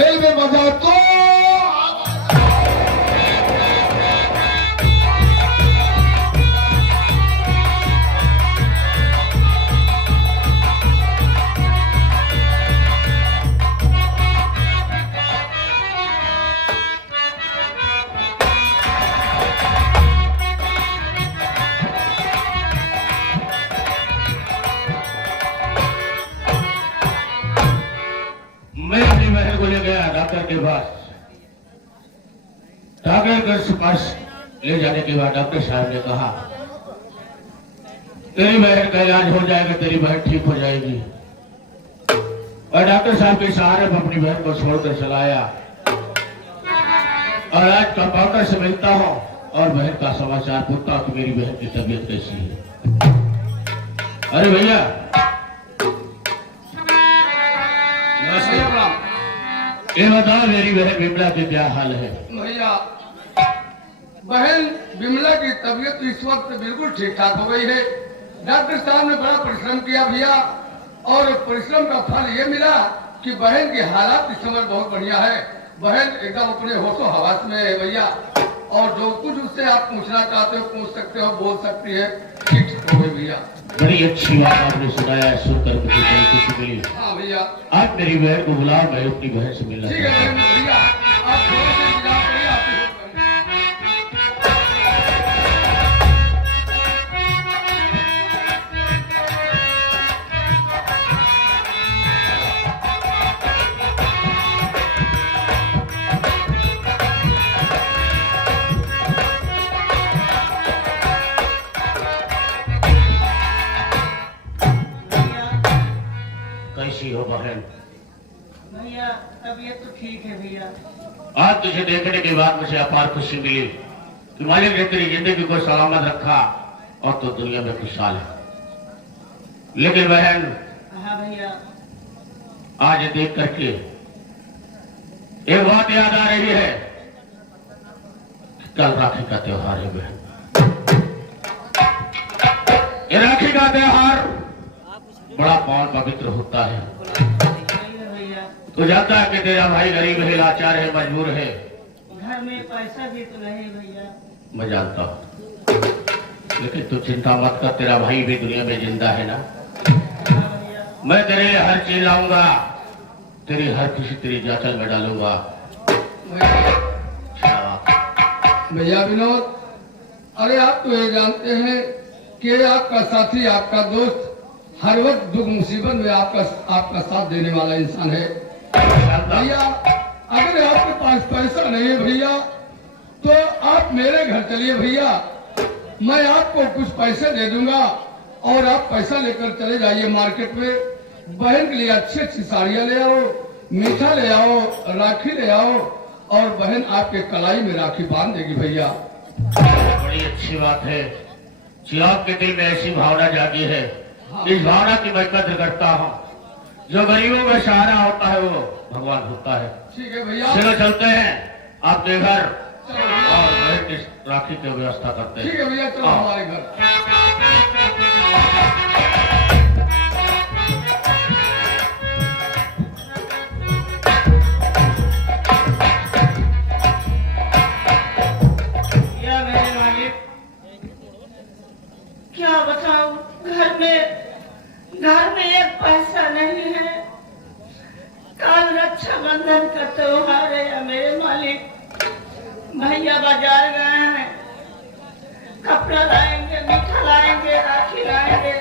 खेल में मजा तो मैं अपनी बहन को ले गया डॉक्टर के पास। डॉक्टर के पास ले जाने के बाद डॉक्टर साहब ने कहा तेरी बहन का इलाज हो जाएगा, तेरी बहन ठीक हो जाएगी। और डॉक्टर साहब के सहारे में अपनी बहन को छोड़कर चला आया और आज कंपाउंडर से मिलता हूं और बहन का समाचार पूछता हूं कि मेरी बहन की तबीयत कैसी है। अरे भैया ये बताओ मेरी बहन विमला की क्या हाल है? भैया बहन विमला की तबीयत इस वक्त बिल्कुल ठीक ठाक हो गई है। डॉक्टर साहब ने बड़ा परिश्रम किया भैया और परिश्रम का फल ये मिला कि बहन की हालात इस समय बहुत बढ़िया है। बहन एकदम अपने होशो हवास में है भैया और जो कुछ उससे आप पूछना चाहते हो पूछ सकते हो, बोल सकती है, ठीक हो गई भैया। बड़ी अच्छी बात आपने सुनाया, सुनकर मुझे बहुत खुशी मिली। हाँ भैया आप मेरी बहन को बुलाओ, मैं अपनी बहन से मिलना ठीक है भैया, आप थोड़े से इंतजार करिए, आपकी कैसी हो बहन? भैया तबीयत तो ठीक है भैया। आज तुझे देखने के बाद मुझे अपार खुशी मिली कि मालिक ने तेरी जिंदगी को सलामत रखा और तो दुनिया में खुशहाल है। लेकिन बहन हाँ भैया आज देख करके एक बात याद आ रही है, कल राखी का त्योहार है बहन। ये राखी का त्योहार बड़ा पावन पवित्र होता है। तो जानता है कि तेरा भाई गरीब है, लाचार है, मजबूर है, घर में पैसा भी तो नहीं भैया। मैं जानता हूं, लेकिन तू चिंता मत कर, तेरा भाई भी दुनिया में जिंदा है ना। हाँ भैया मैं तेरे लिए हर चीज लाऊंगा, तेरी हर खुशी तेरी जांचल में डालूंगा। भैया विनोद, अरे आप तो ये जानते हैं कि आपका साथी, आपका दोस्त हर वक्त दुख मुसीबत में आपका साथ देने वाला इंसान है। भैया अगर आपके पास पैसा नहीं है भैया तो आप मेरे घर चलिए भैया, मैं आपको कुछ पैसे दे दूंगा और आप पैसा लेकर चले जाइए मार्केट में, बहन के लिए अच्छी अच्छी साड़ियां ले आओ, मीठा ले आओ, राखी ले आओ और बहन आपके कलाई में राखी बांध देगी भैया। बड़ी अच्छी बात है कि आपके दिल में ऐसी भावना जागी है। इस भावना की मैं कद्र करता हूँ। जो गरीबों का सहारा होता है वो भगवान होता है। ठीक है भैया, चलो चलते हैं आपके घर और बहन की राखी की व्यवस्था करते हैं। ठीक है भैया, चलो हमारे घर। या मेरे मालिक क्या बताऊं, घर में एक पैसा नहीं है। कल रक्षाबंधन का त्योहार है या मेरे मालिक, भैया बाजार गए हैं, कपड़ा लाएंगे, मीठा लाएंगे, राखी लाएंगे।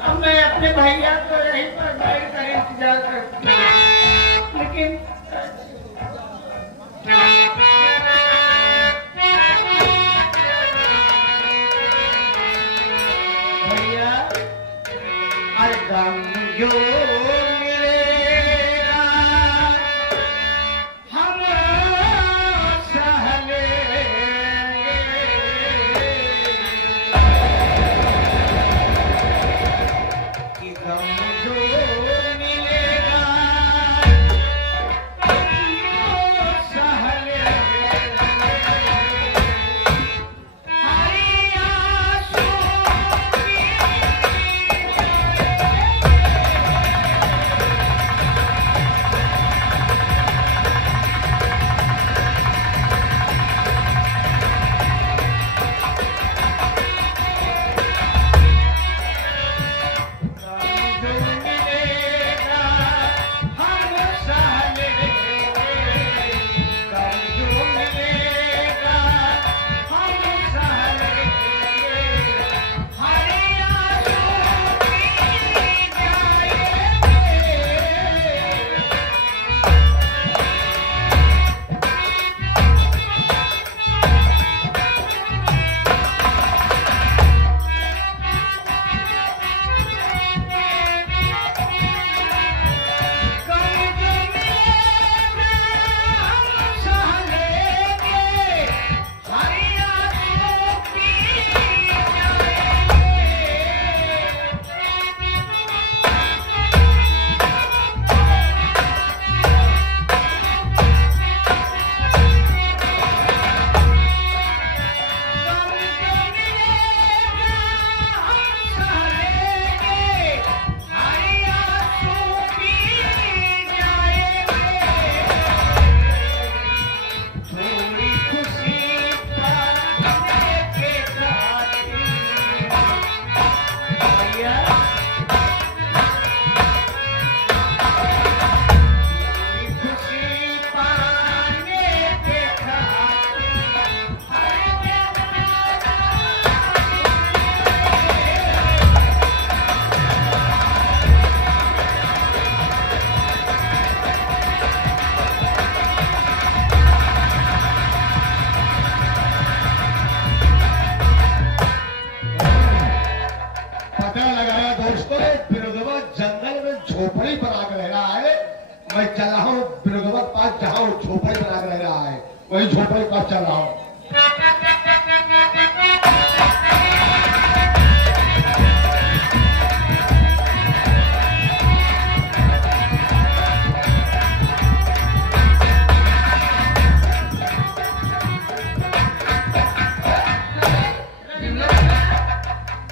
अब मैं अपने भैया को यहीं पर बैठ कर इंतजार करती हूँ, लेकिन भैया गम जो मिलेगा हम सह लेंगे, कि गम जो मिलेगा मैं चल रहा हूँ बिरगवत पास, जहाँ वो झोपड़ी बना रह रहा है, वही झोपड़ी पास चल रहा हूँ।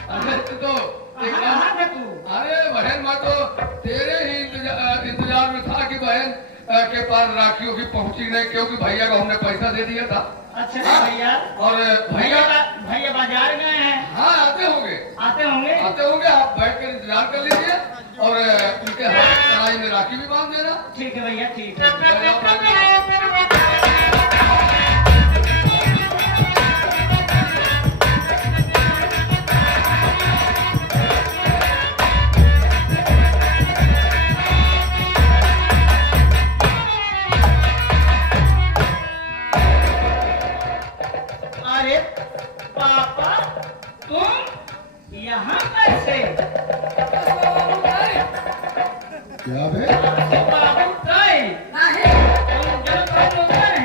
अरे तो कहाँ थे तू? अरे बहन, मैं तो तेरे ही इंतजार में था कि बहन के पास राखी होगी, पहुंची नहीं, क्योंकि भैया को हमने पैसा दे दिया था। अच्छा हाँ। भैया, और भैया भैया बाजार गए हैं। हाँ आते होंगे, आते होंगे। आते होंगे। आप बैठ कर इंतजार कर लीजिए और उनके हाथ कलाई में राखी भी बांध देना। ठीक है भैया, ठीक है। अरे पापा, तुम यहाँ कैसे? क्या बे? बाबू कई तुम जो तुम लोग हैं।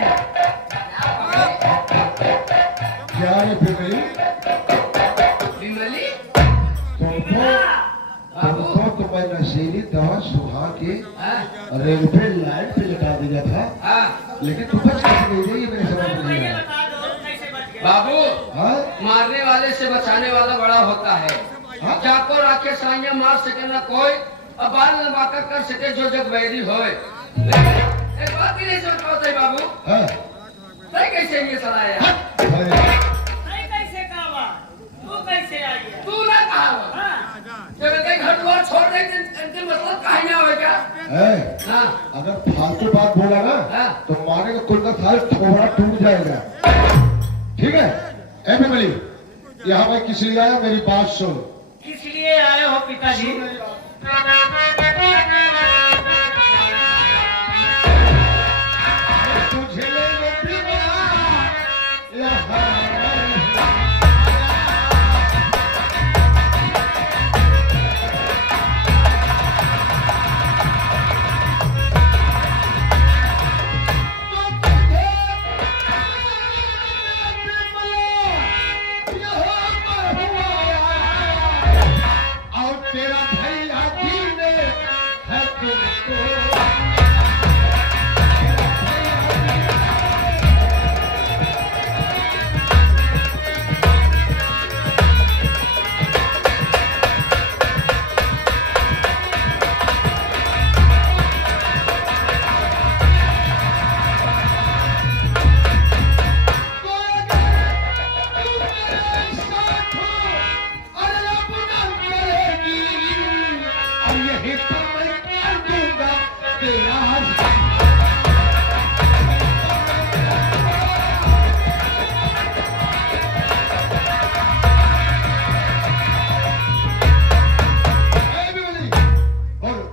क्या रे बिमली? बिमली तुमको तो मैं नशीली दवा सुहा के रेलवे लाइन पे लगा दिया था, हाँ लेकिन तू बच कैसे गई रे? ये मेरे समझ में नहीं भैया आया। बता दो कैसे बच गए? बाबू, हाँ? मारने वाले से बचाने वाला बड़ा होता है। हाँ? जाको राखे साइया मार सके ना कोई, अब बाल लंबाकर कर सके जो जग वैरी होए। एक बात ही नहीं समझ पाते बाबू, हाँ? तय कैसे ये सलाह है? अरे, नहीं कैसे कावा? तू कैसे आई है? तू ना कहा हो। हाँ, जब इतने घर द्वार छोड़ दे इनके मतलब कहीं ना हो क्या? ए, हाँ अगर फालतू बात बोला ना हाँ। तो मारेगा कुल का साल थोड़ा टूट जाएगा। ठीक है? ए बिमली, यहाँ मैं किस लिए आया, मेरी बात सुन। किस लिए आए हो पिताजी? तुझे लेने बिना यहाँ और तेरा भैया भी ने है तुमको।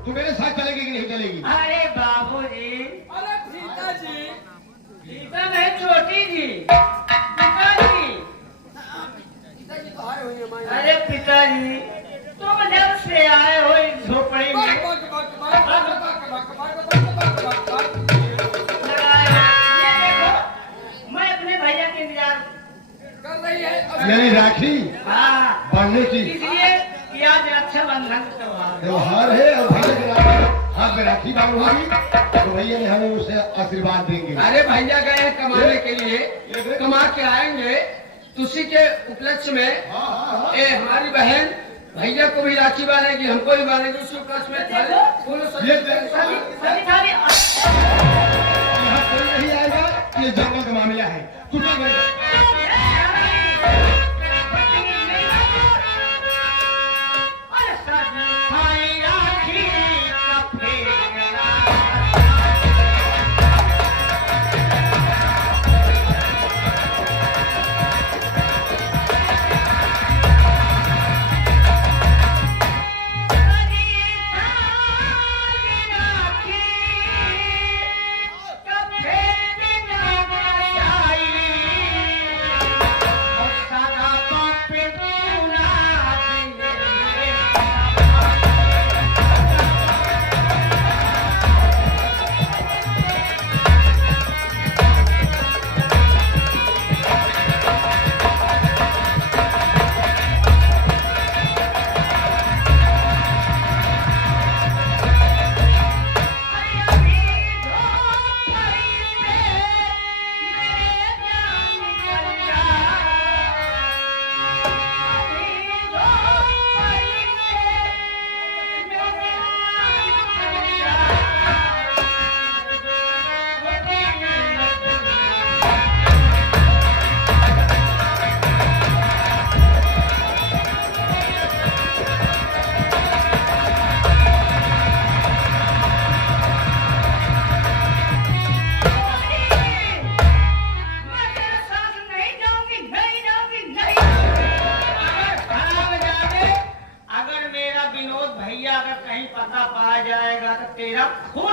तू मेरे साथ चलेगी कि नहीं चलेगी? अरे बाबू जी, अरे सीता जी, सीता नहीं छोटी जी, पिताजी। अरे पिताजी, तुम जब से आए हो इस झोपड़ी में ये देखो, मैं अपने भैया के इंतजार कर रही है। यानी राखी हाँ, बांधने की इसलिए कि आज रक्षाबंधन का त्योहार। त्योहार है और भैया के हाथ में राखी बांधूंगी तो भैया ने हमें उसे आशीर्वाद देंगे। अरे भैया गए हैं कमाने के लिए, कमा के आएंगे, तो उसी के उपलक्ष्य में हाँ, हाँ, हाँ। ए हमारी बहन भैया को भी राखी बांधेगी, हमको भी बांधेगी। उसी उपलक्ष्य में थाली फूलों से ये सभी सभी थाली यहाँ कोई नहीं आएगा, ये जंगल का मामला है। तू चल गए।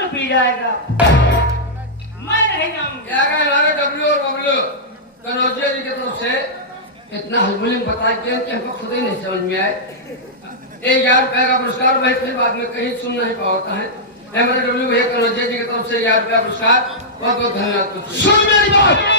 जरूर पी जाएगा। मैं नहीं जाऊंगी। क्या कह रहा है डब्ल्यू और बबलू कनौजिया जी की तरफ से इतना हलमुलिम बता दिया कि हमको खुद ही नहीं समझ में आए। 1000 रुपए का पुरस्कार वही फिर बाद में कहीं सुन नहीं पाता है। हमारे डब्ल्यू भैया कनौजिया जी की तरफ से 1000 रुपया पुरस्कार, बहुत बहुत धन्यवाद। सुन मेरी बात,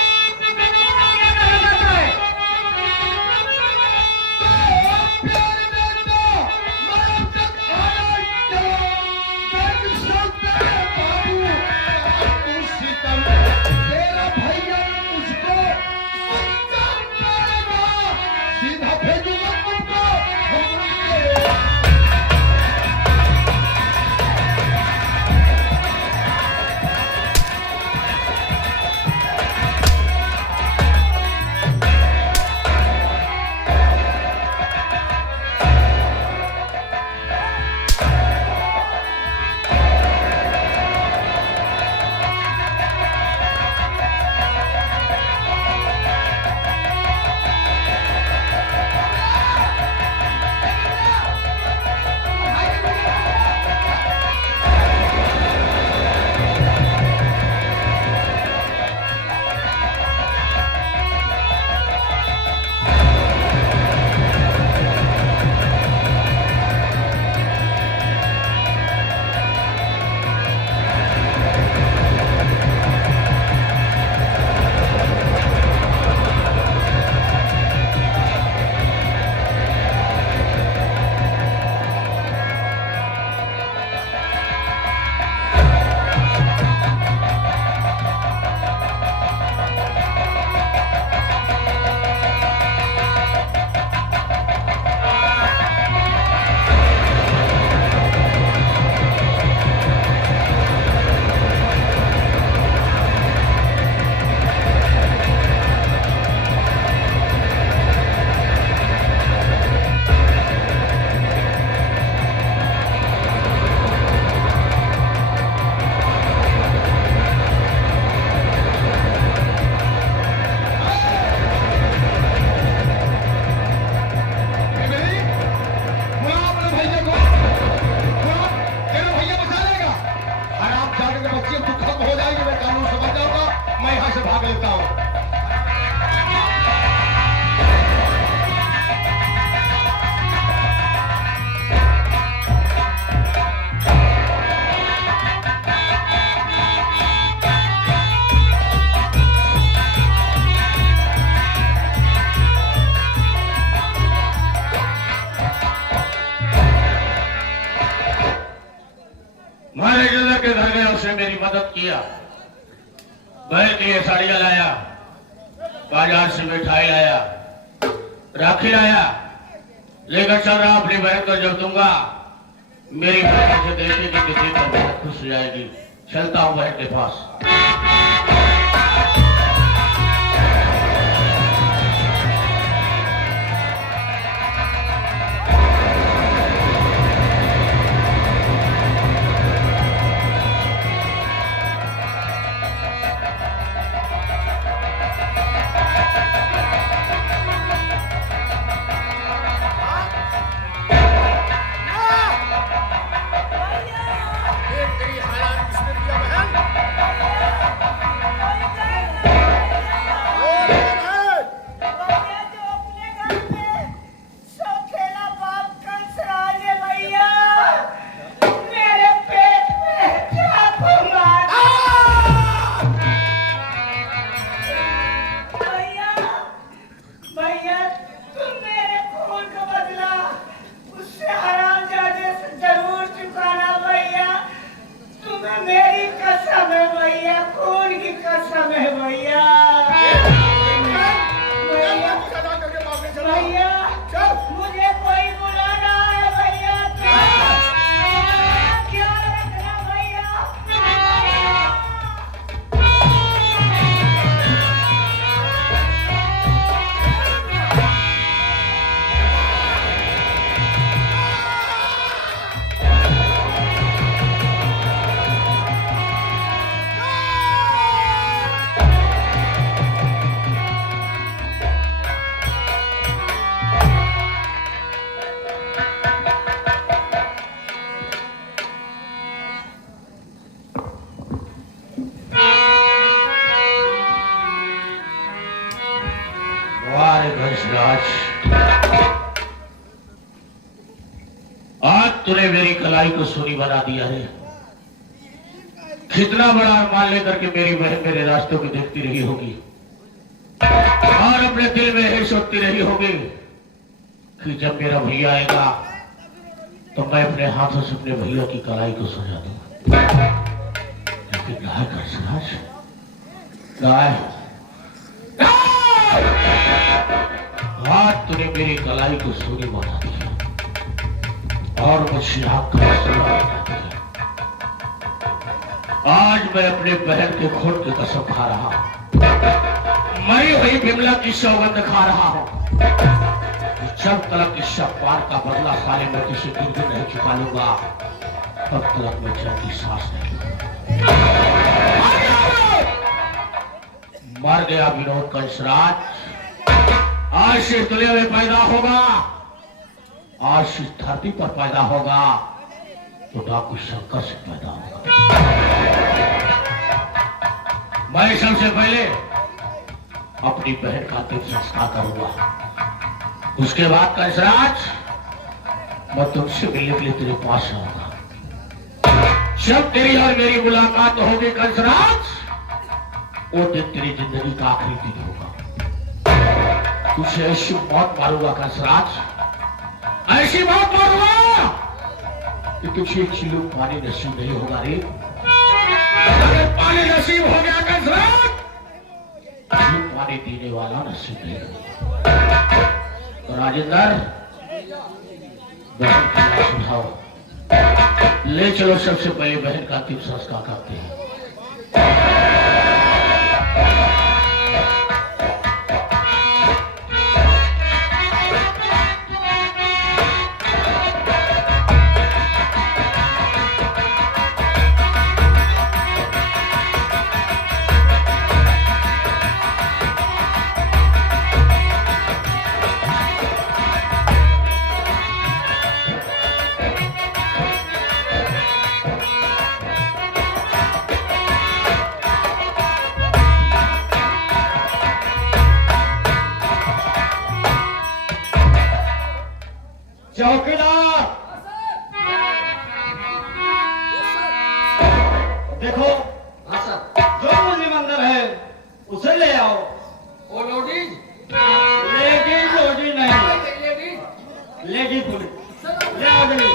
के घर में उसने मेरी मदद किया। बहन के लिए साड़ियां लाया, बाजार से मिठाई लाया, राखी लाया, लेकर चल रहा अपनी बहन को जब दूंगा मेरी बहन से देखेगी कि देखकर बहुत खुश हो जाएगी। चलता हूं बहन के पास। कंसराज, आज तूने मेरी कलाई को सोनी बना दिया है। कितना बड़ा अरमान लेकर के मेरी बहन मेरे रास्तों को देखती रही होगी और अपने दिल में यही सोचती रही होगी कि जब मेरा भैया आएगा तो मैं अपने हाथों से अपने भैया की कलाई को सजा दूंगा। लेकिन गाय कंसराज, गाय, आज तूने मेरी कलाई को सोनी बना दिया और मुझे आग का मसला बना दिया। आज मैं अपने बहन के खून की कसम खा रहा हूं, मरी हुई बिमला की सौगंध खा रहा हूं। जब तक इस शब्बार का बदला साले मैं किसी दिन भी नहीं चुका लूंगा, तब तक मैं चैन की सांस नहीं लूंगा। मर गया विनोद कंसराज, आज से दुनिया में पैदा होगा, आज से धरती पर पैदा होगा तो डाकू शंकर से पैदा होगा। मैं सबसे पहले अपनी बहन का अंतिम संस्कार करूंगा, उसके बाद कंसराज मैं तुमसे मिलने के लिए तेरे पास आऊंगा। जब तेरी और मेरी मुलाकात होगी कंसराज, वो दिन तेरी जिंदगी का आखिरी दिन होगा। तुझे ऐसी मौत मारूंगा कंसराज, ऐसी मौत मारूंगा कि तुझे चिल्लू पानी नसीब नहीं होगा रे। अगर पानी नसीब हो गया कंसराज, पानी देने वाला नसीब नहीं होगा। तो राजेंद्र, बहन की लाश उठाओ, ले चलो, सबसे पहले बहन का अंतिम संस्कार करते हैं। चौकीदार, देखो हाँ सर। जो मुझे मंदिर है उसे ले आओ। ओ लोडीज, लेडीज लोडी नहीं, लेडीज, लेडीज पुलिस ले आओ जल्दी।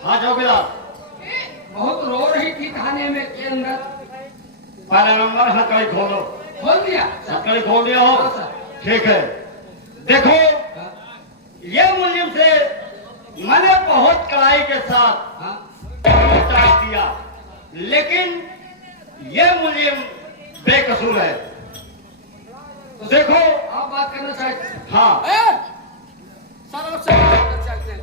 हाँ चौकीदार, बहुत रो रही थी थाने में के अंदर। पहला नंबर हथकड़ी खोलो। खोल दिया सर। हथकड़ी खोल दिया हो? हाँ, सर। ठीक है। देखो, ये मुलिम से मैंने बहुत कड़ाई के साथ हाँ, पूछताछ किया, लेकिन ये मुलिम बेकसूर है। तो देखो, आप बात करना चाहते हाँ, सर, आपसे बात करना चाहते हैं।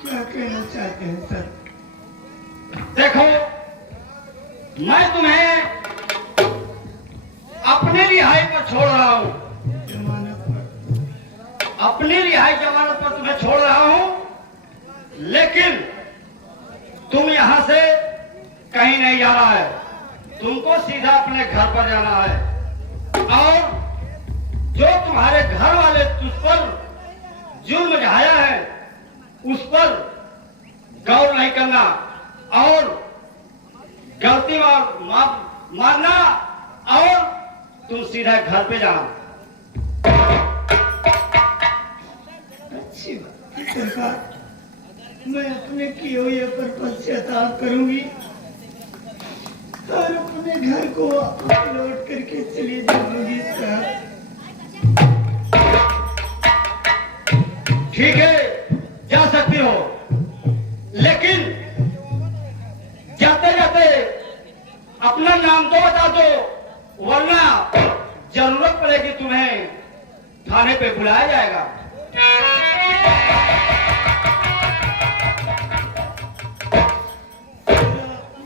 क्या कहना चाहते हैं सर? देखो, मैं तुम्हें अपने रिहाई पर छोड़ रहा हूँ, जमानत पर अपनी रिहाई जमानत पर तुम्हें छोड़ रहा हूँ, लेकिन तुम यहाँ से कहीं नहीं जाना है। तुमको सीधा अपने घर पर जाना है और जो तुम्हारे घर वाले तुझ पर जुर्म ढाया है उस पर गौर नहीं करना और गलती मारना और तुम सीधा घर पे जाना। सरकार, मैं अपने किए हुए पर पश्चाताप करूंगी और अपने घर को वापस लौट करके चली जाऊंगी साहब। ठीक है, जा सकती हो, लेकिन जाते जाते अपना नाम तो बता दो, वरना जरूरत पड़ेगी तुम्हें थाने पे बुलाया जाएगा।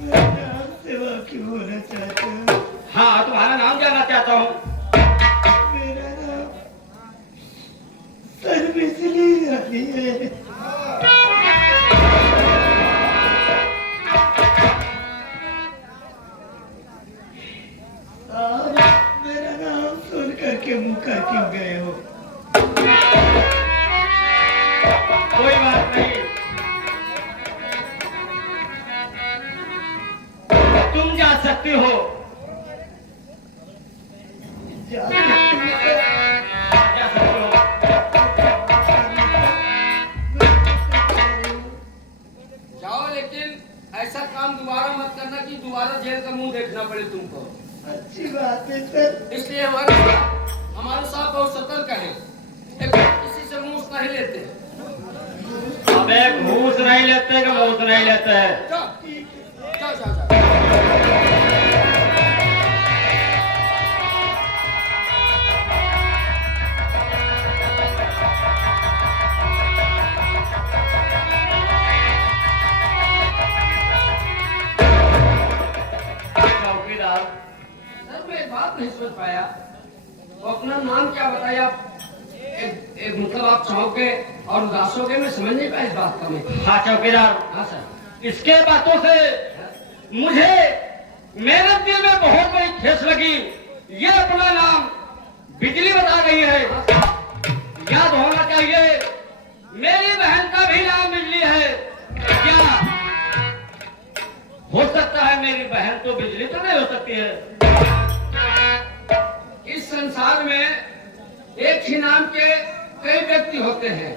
मैं सेवा क्यों होना चाहता हूँ? हाँ, तुम्हारा नाम जानना चाहता हूँ। मेरा नाम सर्वश्री रानी है। आप मेरा नाम सुन करके मुकर क्यों गए हो? कोई बात नहीं, तुम जा सकती हो। जा सकती हो? जा सकती हो। जाओ, लेकिन ऐसा काम दोबारा मत करना कि दोबारा जेल का मुंह देखना पड़े तुमको। अच्छी बात है सर। इसलिए हमारे साथ बहुत सतर्क है, किसी से मुंह नहीं लेते। अबे घूस नहीं लेते कि मूस नहीं लेते हैं। जाओ जाओ जाओ जाओ। चौकीदार, सर मैं एक बात नहीं समझ पाया, वो अपना नाम क्या बताया? एक मतलब आप चौंके और उदास हो गए, मैं समझ नहीं पाया इस बात का। मैं हाँ चौकीदार, हाँ सर। इसके बातों से मुझे मेरे दिल में बहुत बड़ी ठेस लगी। ये अपना नाम बिजली बता रही है, याद होना चाहिए मेरी बहन का भी नाम बिजली है। क्या हो सकता है मेरी बहन तो बिजली तो नहीं हो सकती है? इस संसार में एक ही नाम के कई व्यक्ति होते हैं,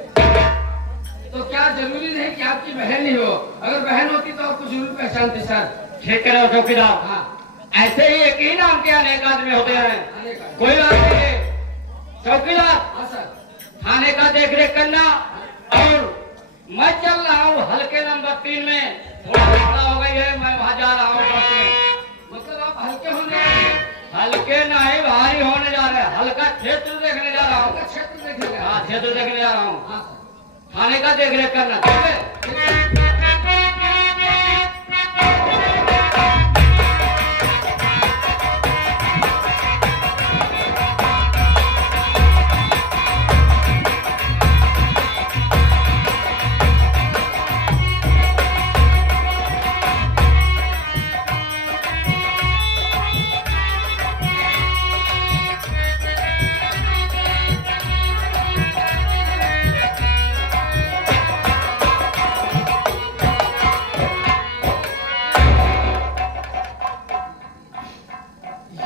तो क्या जरूरी नहीं कि आपकी बहन ही हो? अगर बहन होती तो आपको जरूर पहचानते सर। ठीक कह रहे हो चौकीदार, हाँ, ऐसे ही एक ही नाम के अनेक आदमी होते हैं। अनेक आदमी। कोई बात नहीं है चौकीदार, हाँ सर। थाने का देख रेख करना। और मैं चल रहा हूँ हल्के नंबर 3 में, थोड़ा खड़ा हो गई है, मैं वहां जा रहा हूँ बस में। मतलब आप हल्के होने वाले हैं? हल्के नहीं भारी होने जा रहे हैं, हल्का क्षेत्र देखने जा रहा आपका हूँ। क्षेत्र देखने गए? हाँ, क्षेत्र देखने जा रहा हूँ। हाँ सर। थाने का देख रेख करना, ठीक है? ठीक है।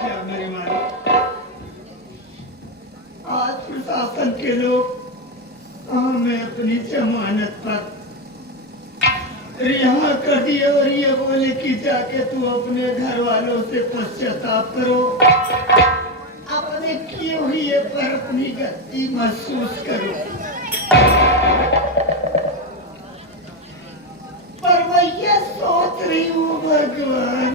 या मेरे मालिक, आज प्रशासन के लोग हमें अपनी जमानत पर रिहा कर दिए और ये बोले कि जाके तू अपने घर वालों से पश्चाताप करो, अपने किए हुए पर अपनी गलती महसूस करो। पर मैं ये सोच रही हूँ भगवान,